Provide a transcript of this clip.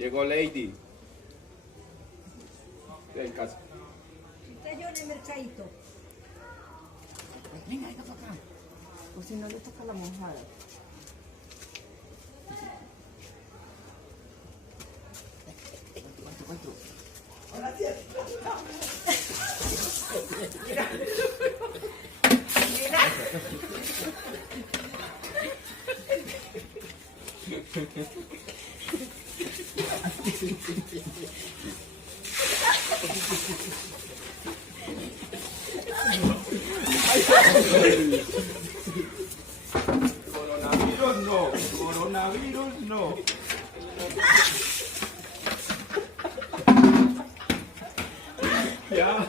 Llegó Lady. Estoy en casa. Usted yo en el mercadito. Venga, venga para acá. O si no le toca la mojada. ¿Cuánto? Ahora sí. Coronavirus no. Coronavirus no. Ya.